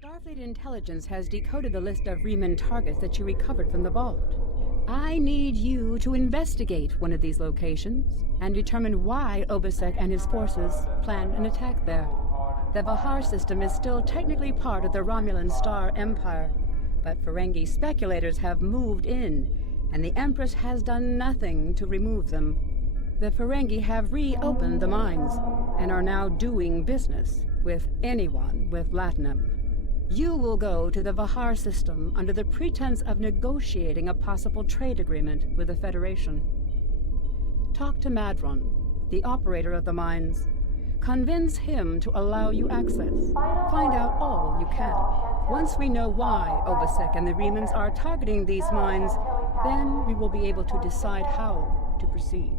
Starfleet intelligence has decoded the list of Riemann targets that you recovered from the vault. I need you to investigate one of these locations and determine why Obasek and his forces planned an attack there. The Vahar system is still technically part of the Romulan Star Empire, but Ferengi speculators have moved in, and the Empress has done nothing to remove them. The Ferengi have reopened the mines and are now doing business with anyone with latinum. You will go to the Vahar system under the pretense of negotiating a possible trade agreement with the Federation. Talk to Madran, the operator of the mines. Convince him to allow you access. Find out all you can. Once we know why Obasek and the Riemanns are targeting these mines, then we will be able to decide how to proceed.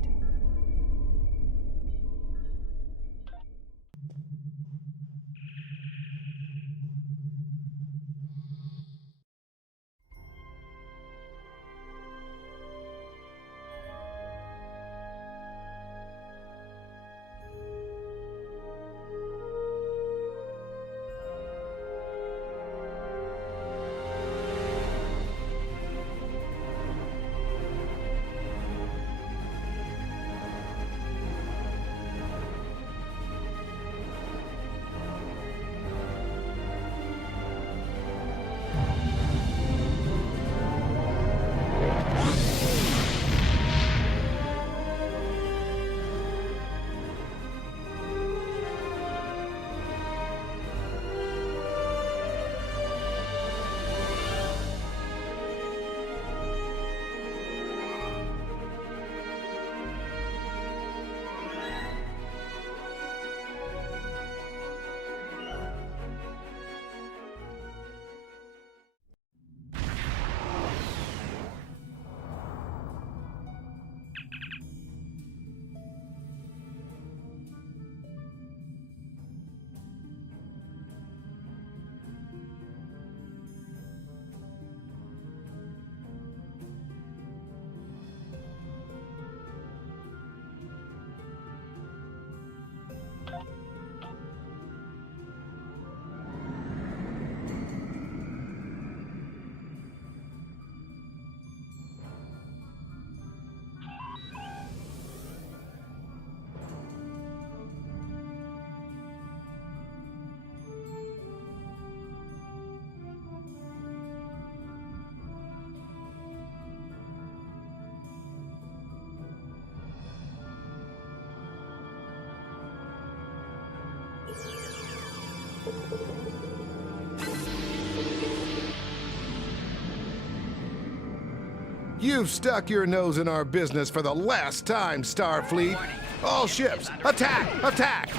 You've stuck your nose in our business for the last time, Starfleet. All ships, attack! Attack!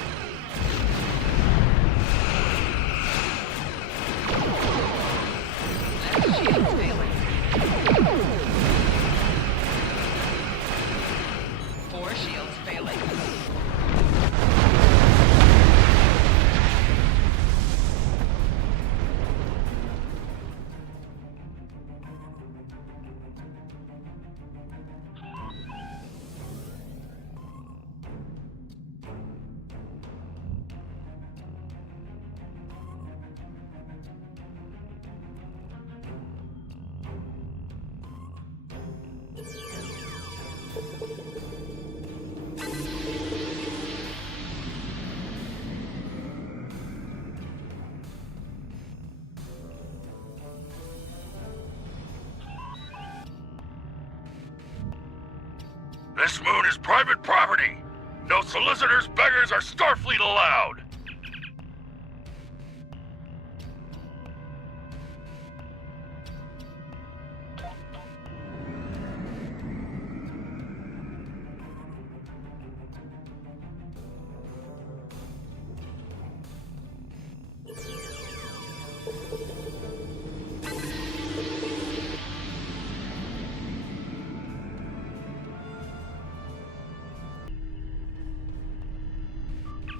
Four shields failing. This moon is private property. No solicitors, beggars, or Starfleet allowed.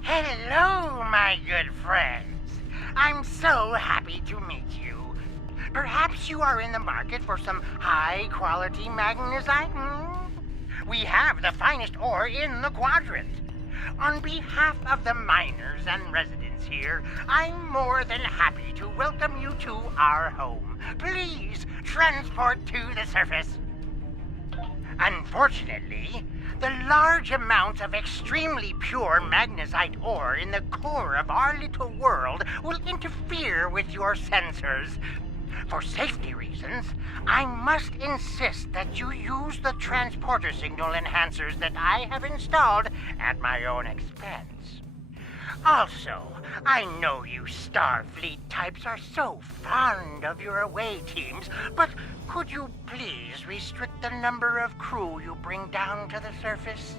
Hello, my good friends. I'm so happy to meet you. Perhaps you are in the market for some high-quality magnesite? We have the finest ore in the quadrant. On behalf of the miners and residents friends here, I'm more than happy to welcome you to our home. Please transport to the surface. Unfortunately, the large amounts of extremely pure magnesite ore in the core of our little world will interfere with your sensors. For safety reasons, I must insist that you use the transporter signal enhancers that I have installed at my own expense. Also, I know you Starfleet types are so fond of your away teams, but could you please restrict the number of crew you bring down to the surface?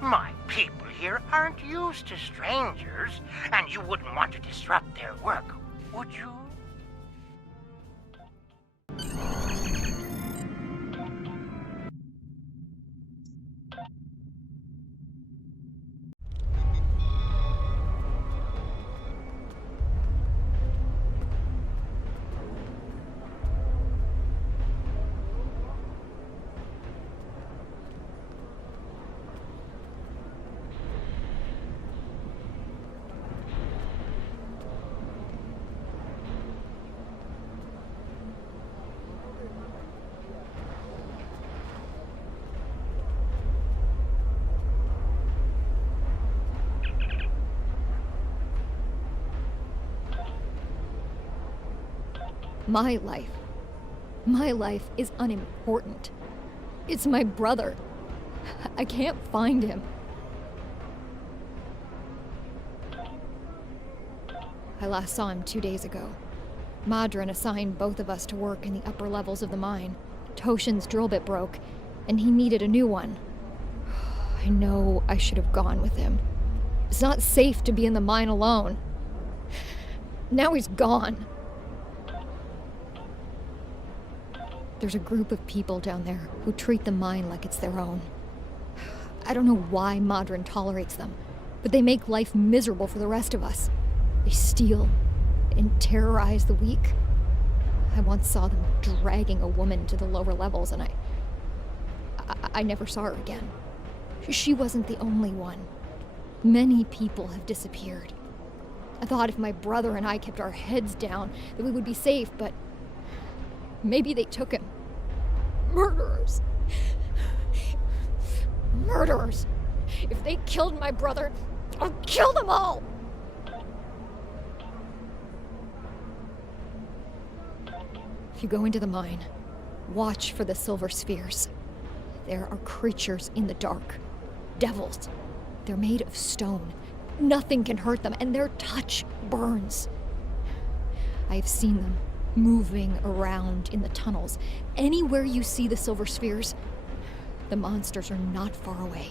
My people here aren't used to strangers, and you wouldn't want to disrupt their work, would you? My life is unimportant. It's my brother. I can't find him. I last saw him 2 days ago. Madran assigned both of us to work in the upper levels of the mine. Toshin's drill bit broke, and he needed a new one. I know I should have gone with him. It's not safe to be in the mine alone. Now he's gone. There's a group of people down there who treat the mine like it's their own. I don't know why Madran tolerates them, but they make life miserable for the rest of us. They steal and terrorize the weak. I once saw them dragging a woman to the lower levels, and I never saw her again. She wasn't the only one. Many people have disappeared. I thought if my brother and I kept our heads down, that we would be safe, but maybe they took him. Murderers. Murderers. If they killed my brother, I'll kill them all! If you go into the mine, watch for the silver spheres. There are creatures in the dark. Devils. They're made of stone. Nothing can hurt them, and their touch burns. I have seen them moving around in the tunnels. Anywhere you see the silver spheres, the monsters are not far away.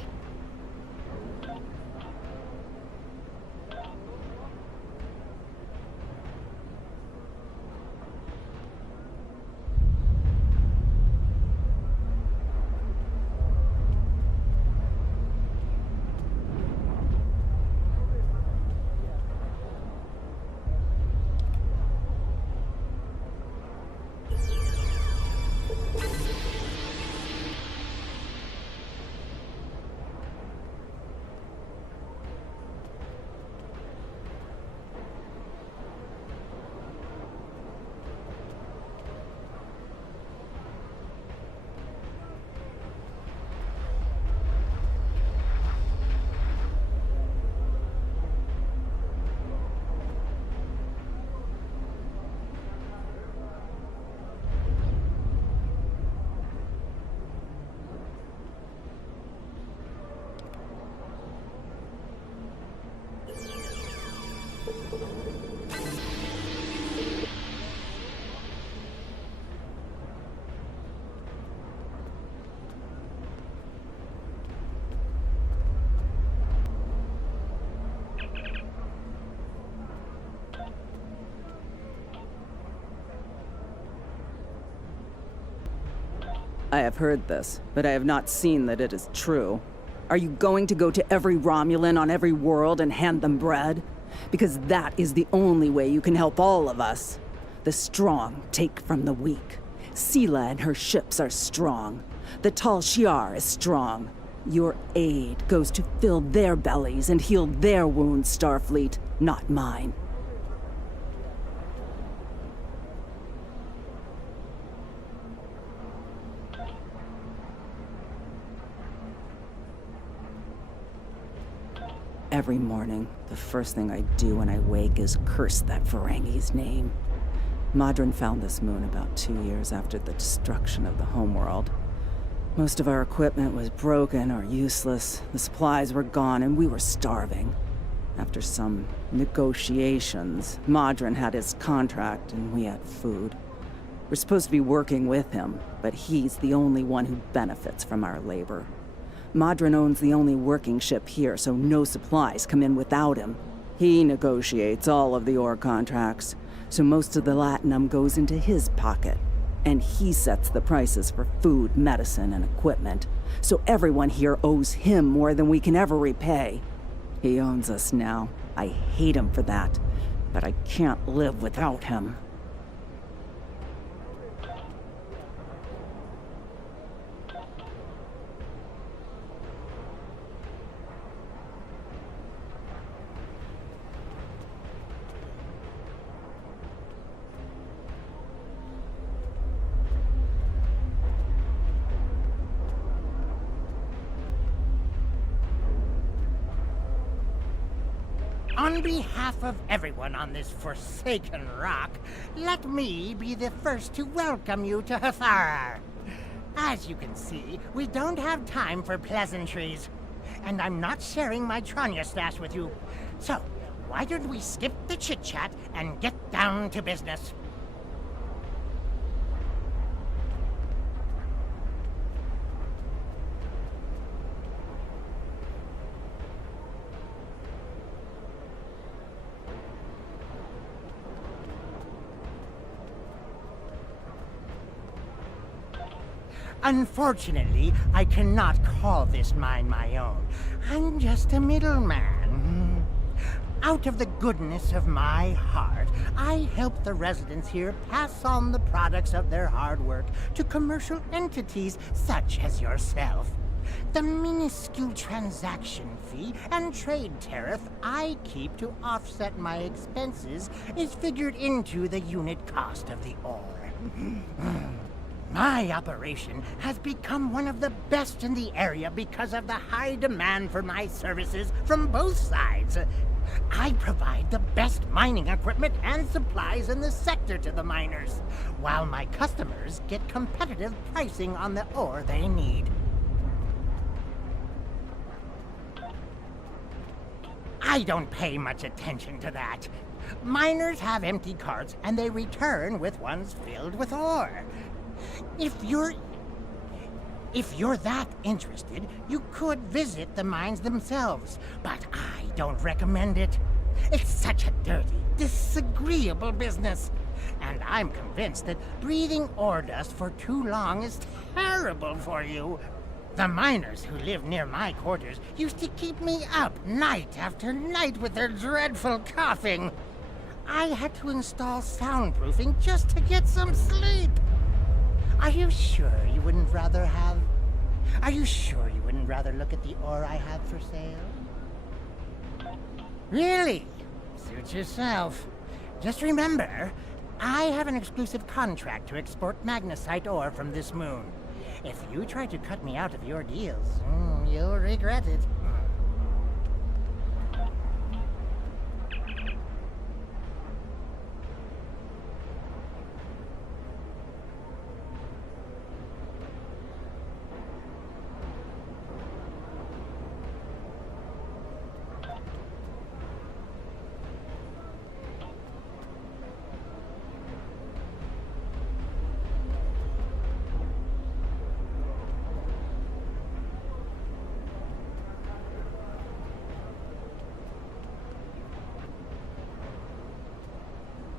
I have heard this, but I have not seen that it is true. Are you going to go to every Romulan on every world and hand them bread? Because that is the only way you can help all of us. The strong take from the weak. Sela and her ships are strong. The Tal Shiar is strong. Your aid goes to fill their bellies and heal their wounds, Starfleet. not mine. Every morning, the first thing I do when I wake is curse that Ferengi's name. Madran found this moon about 2 years after the destruction of the homeworld. Most of our equipment was broken or useless, the supplies were gone, and we were starving. After some negotiations, Madran had his contract and we had food. We're supposed to be working with him, but he's the only one who benefits from our labor. Madran owns the only working ship here, so no supplies come in without him. He negotiates all of the ore contracts, so most of the latinum goes into his pocket. And he sets the prices for food, medicine, and equipment, so everyone here owes him more than we can ever repay. He owns us now. I hate him for that, but I can't live without him. On behalf of everyone on this forsaken rock, let me be the first to welcome you to Hathara. As you can see, we don't have time for pleasantries. And I'm not sharing my Tranya stash with you. So, why don't we skip the chit-chat and get down to business? Unfortunately, I cannot call this mine my own. I'm just a middleman. Out of the goodness of my heart, I help the residents here pass on the products of their hard work to commercial entities such as yourself. The minuscule transaction fee and trade tariff I keep to offset my expenses is figured into the unit cost of the ore. My operation has become one of the best in the area because of the high demand for my services from both sides. I provide the best mining equipment and supplies in the sector to the miners, while my customers get competitive pricing on the ore they need. I don't pay much attention to that. Miners have empty carts and they return with ones filled with ore. If you're that interested, you could visit the mines themselves, but I don't recommend it. It's such a dirty, disagreeable business, and I'm convinced that breathing ore dust for too long is terrible for you. The miners who live near my quarters used to keep me up night after night with their dreadful coughing. I had to install soundproofing just to get some sleep. Are you sure you wouldn't rather look at the ore I have for sale? Really? Suit yourself. Just remember, I have an exclusive contract to export magnesite ore from this moon. If you try to cut me out of your deals, you'll regret it.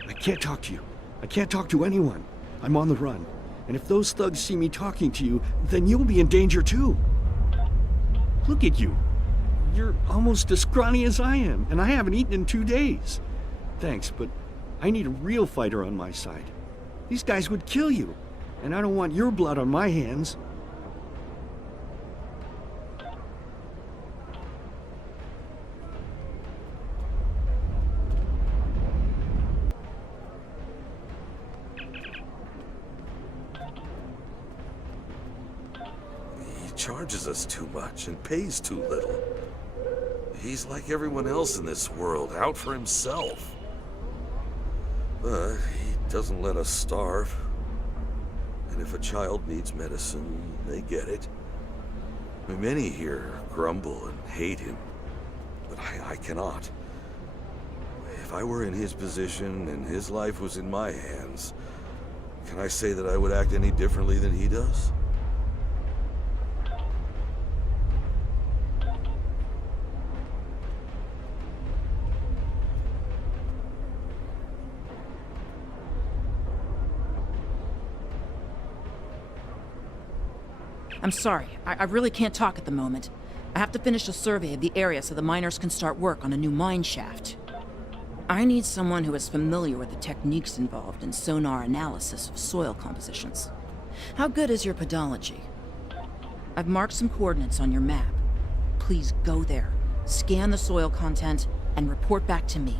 I can't talk to you. I can't talk to anyone. I'm on the run. And if those thugs see me talking to you, then you'll be in danger too. Look at you. You're almost as scrawny as I am, and I haven't eaten in 2 days. Thanks, but I need a real fighter on my side. These guys would kill you, and I don't want your blood on my hands. charges us too much and pays too little. He's like everyone else in this world, out for himself. But he doesn't let us starve. And if a child needs medicine, they get it. Many here grumble and hate him, but I cannot. If I were in his position and his life was in my hands, can I say that I would act any differently than he does? I'm sorry, I really can't talk at the moment. I have to finish a survey of the area so the miners can start work on a new mine shaft. I need someone who is familiar with the techniques involved in sonar analysis of soil compositions. How good is your podology? I've marked some coordinates on your map. Please go there, scan the soil content, and report back to me.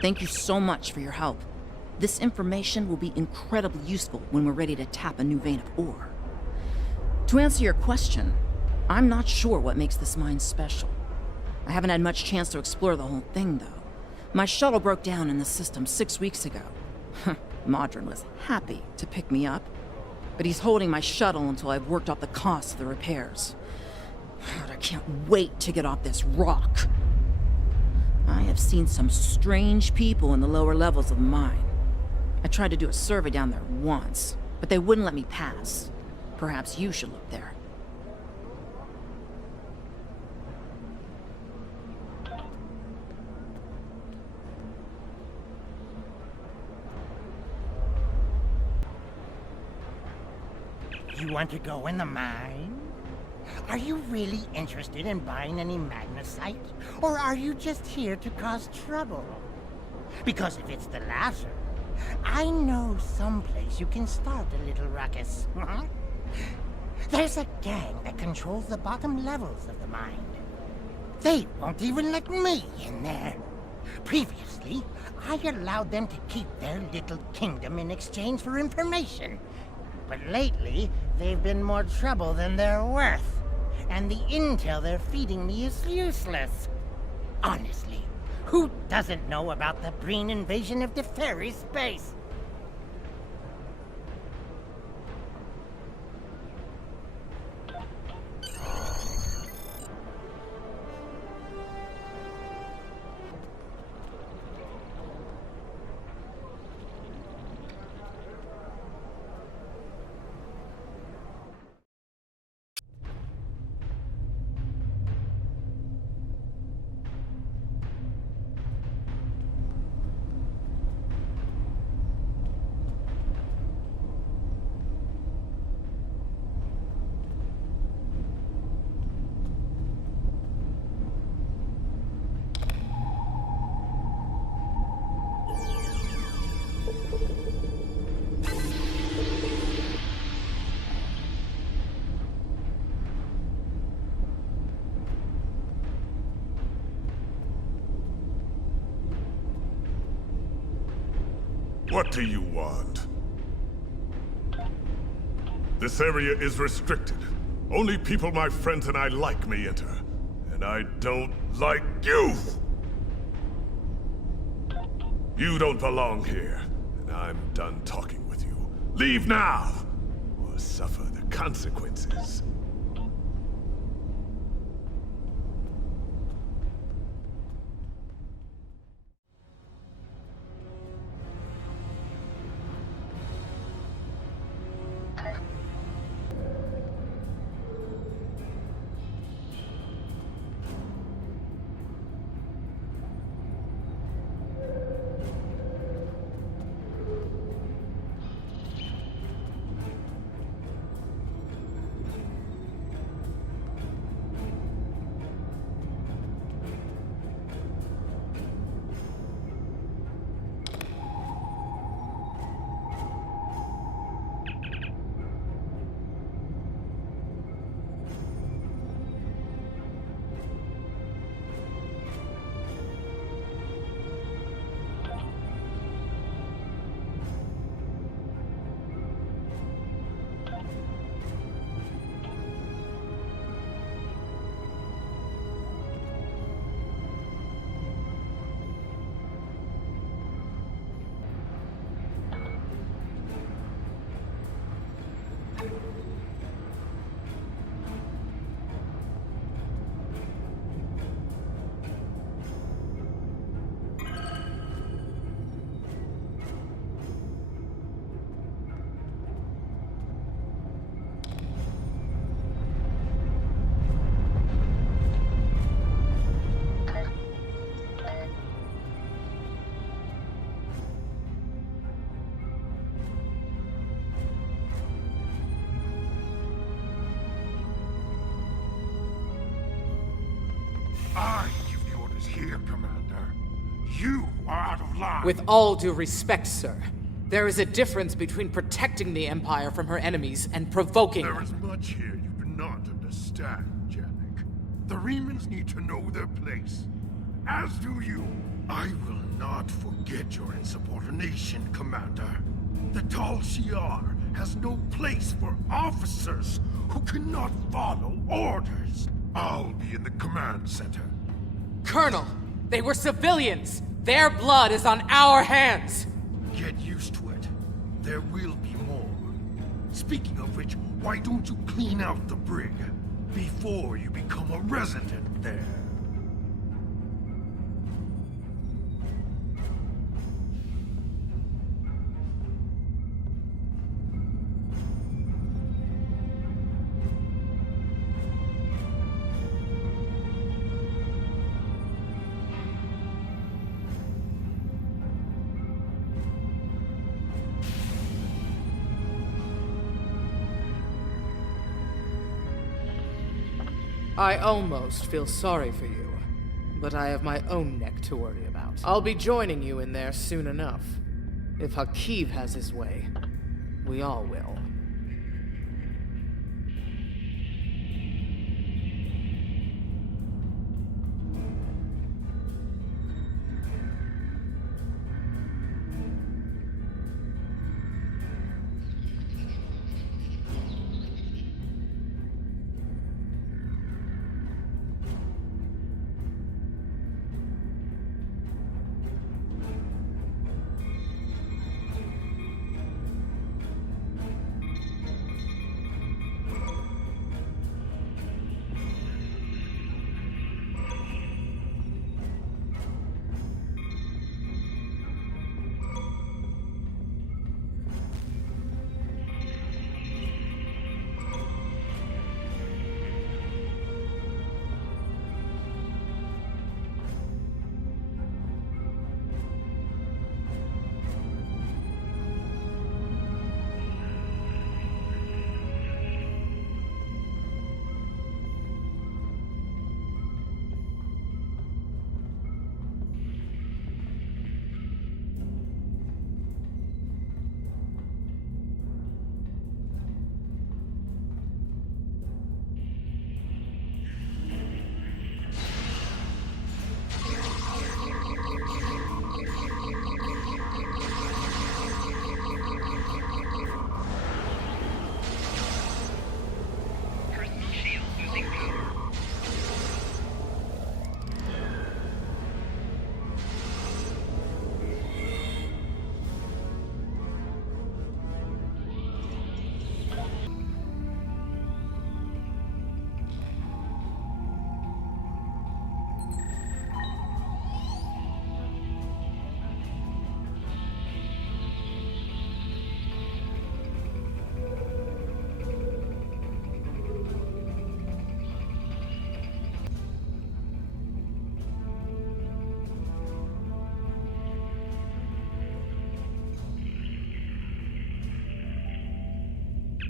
Thank you so much for your help. This information will be incredibly useful when we're ready to tap a new vein of ore. To answer your question, I'm not sure what makes this mine special. I haven't had much chance to explore the whole thing, though. My shuttle broke down in the system 6 weeks ago. Madran was happy to pick me up, but he's holding my shuttle until I've worked out the cost of the repairs. I can't wait to get off this rock. I have seen some strange people in the lower levels of the mine. I tried to do a survey down there once, but they wouldn't let me pass. Perhaps you should look there. You want to go in the mine? Are you really interested in buying any magnesite? Or are you just here to cause trouble? Because if it's the latter, I know someplace you can start a little ruckus. There's a gang that controls the bottom levels of the mine. They won't even let me in there. Previously, I allowed them to keep their little kingdom in exchange for information. But lately, they've been more trouble than they're worth. And the intel they're feeding me is useless. Honestly, who doesn't know about the Breen invasion of Teferi space? What do you want? This area is restricted. Only people my friends and I like may enter. And I don't like you! You don't belong here, and I'm done talking with you. Leave now, or suffer the consequences. I give the orders here, Commander. You are out of line. With all due respect, sir, there is a difference between protecting the Empire from her enemies and provoking There them. is much here you do not understand, Janek. The Remans need to know their place. As do you. I will not forget your insubordination, Commander. The Tal Shiar has no place for officers who cannot follow orders. I'll be in the command center. Colonel, they were civilians! Their blood is on our hands! Get used to it. There will be more. Speaking of which, why don't you clean out the brig before you become a resident there? I almost feel sorry for you, but I have my own neck to worry about. I'll be joining you in there soon enough. If Hakiv has his way, we all will.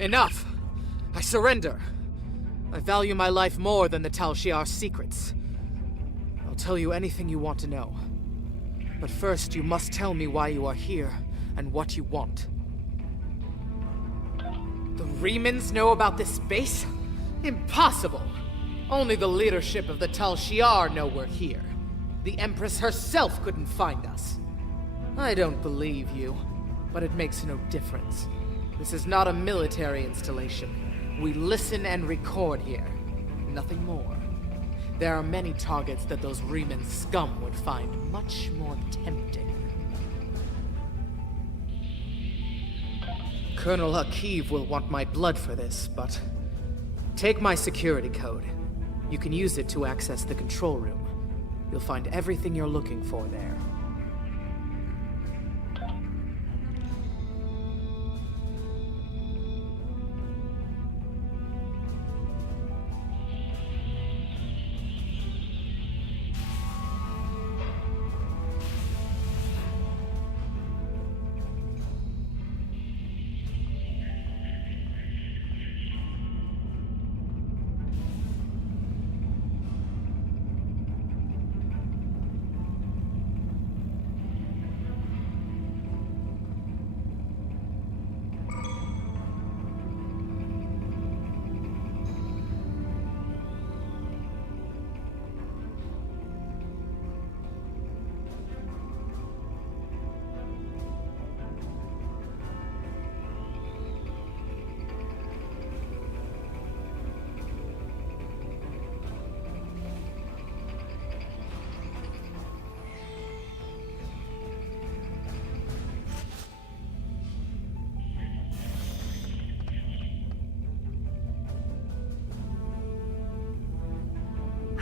Enough! I surrender. I value my life more than the Tal Shiar's secrets. I'll tell you anything you want to know. But first, you must tell me why you are here and what you want. The Remans know about this base? Impossible! Only the leadership of the Tal Shiar know we're here. The Empress herself couldn't find us. I don't believe you, but it makes no difference. This is not a military installation. We listen and record here. Nothing more. There are many targets that those Reman scum would find much more tempting. Colonel Akiv will want my blood for this, but... take my security code. You can use it to access the control room. You'll find everything you're looking for there.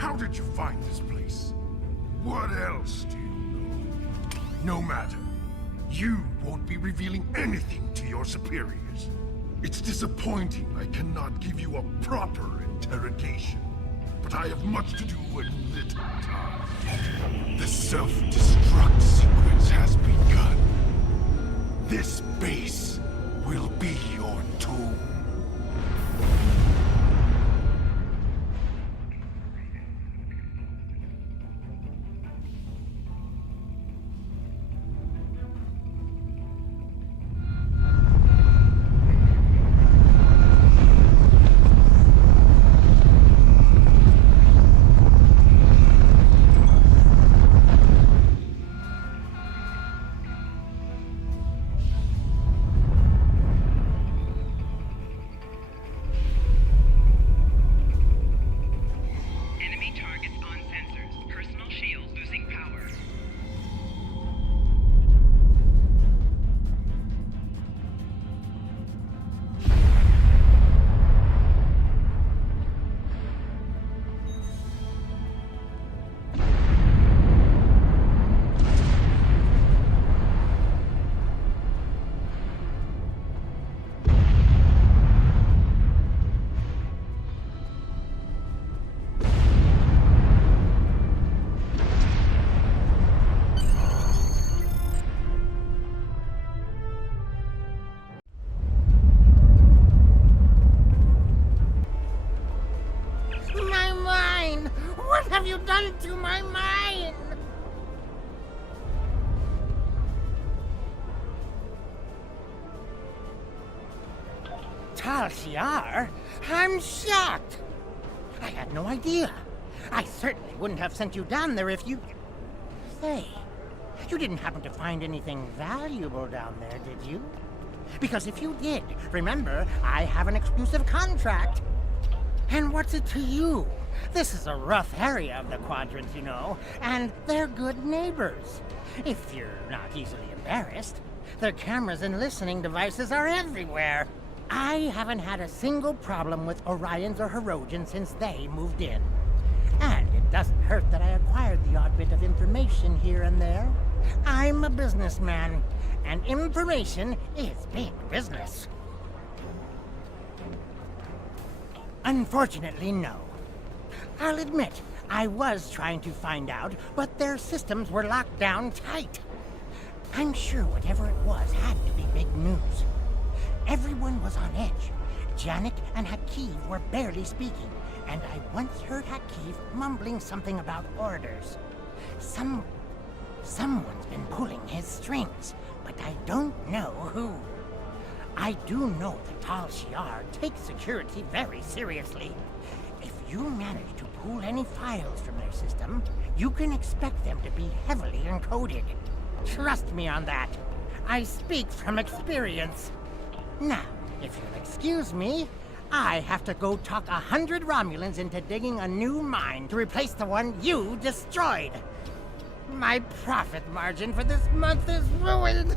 How did you find this place? What else do you know? No matter. You won't be revealing anything to your superiors. It's disappointing I cannot give you a proper interrogation. But I have much to do and little time. The self-destruct sequence has begun. This base will be your tomb. have you done to my mind? Tarsi, I'm shocked. I had no idea. I certainly wouldn't have sent you down there if you... Say, you didn't happen to find anything valuable down there, did you? Because if you did, remember, I have an exclusive contract. And what's it to you? This is a rough area of the Quadrant, you know, and they're good neighbors. If you're not easily embarrassed. Their cameras and listening devices are everywhere. I haven't had a single problem with Orions or Herodians since they moved in. And it doesn't hurt that I acquired the odd bit of information here and there. I'm a businessman, and information is big business. Unfortunately, no. I'll admit, I was trying to find out, but their systems were locked down tight. I'm sure whatever it was had to be big news. Everyone was on edge, Janek and Hakiv were barely speaking, and I once heard Hakiv mumbling something about orders. Someone's been pulling his strings, but I don't know who. I do know the Tal Shiar takes security very seriously. If you manage to pull any files from their system, you can expect them to be heavily encoded. Trust me on that. I speak from experience. Now, if you'll excuse me, I have to go talk 100 Romulans into digging a new mine to replace the one you destroyed. My profit margin for this month is ruined.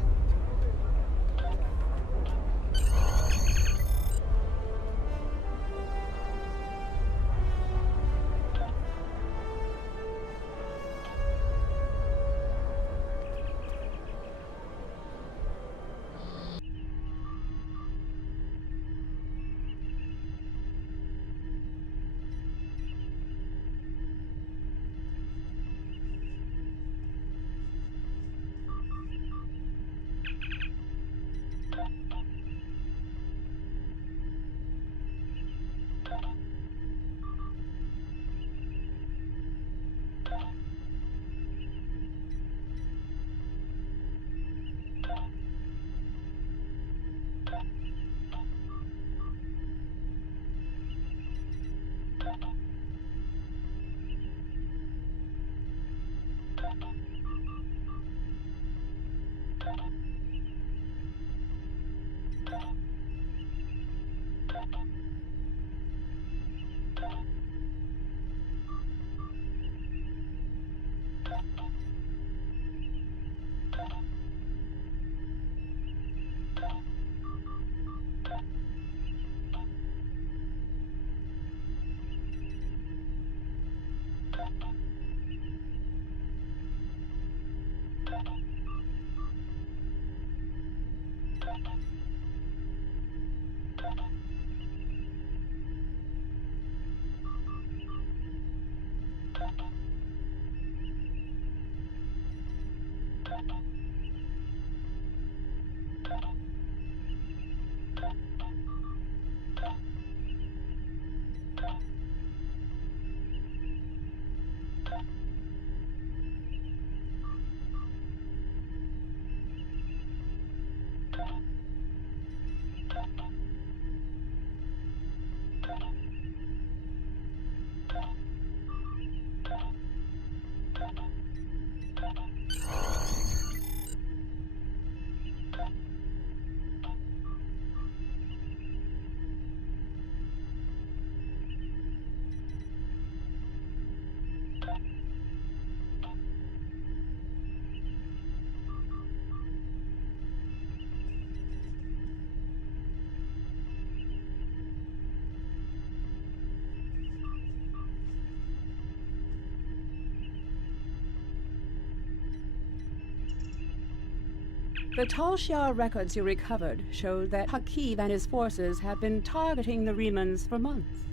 The Tal Shiar records you recovered showed that Hakiv and his forces have been targeting the Remans for months.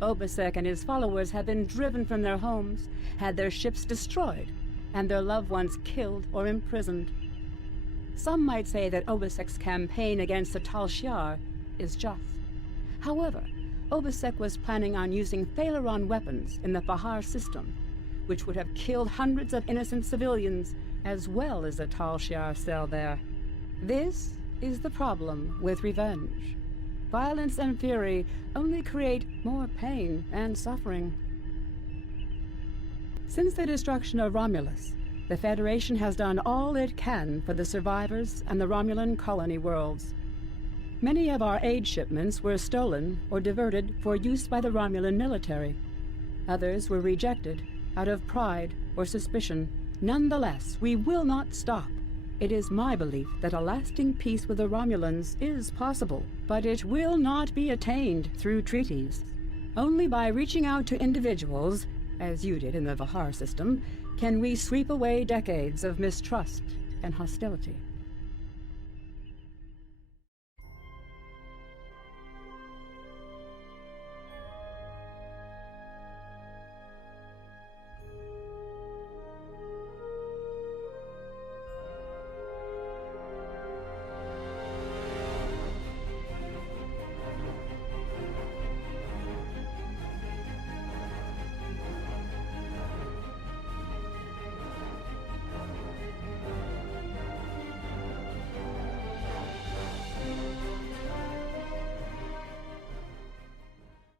Obasek and his followers have been driven from their homes, had their ships destroyed, and their loved ones killed or imprisoned. Some might say that Obasek's campaign against the Tal Shiar is just. However, Obasek was planning on using Thalaron weapons in the Bahar system, which would have killed hundreds of innocent civilians as well as a Tal Shiar cell there. This is the problem with revenge. Violence and fury only create more pain and suffering. Since the destruction of Romulus, the Federation has done all it can for the survivors and the Romulan colony worlds. Many of our aid shipments were stolen or diverted for use by the Romulan military. Others were rejected out of pride or suspicion. Nonetheless, we will not stop. It is my belief that a lasting peace with the Romulans is possible, but it will not be attained through treaties. Only by reaching out to individuals, as you did in the Vahar system, can we sweep away decades of mistrust and hostility.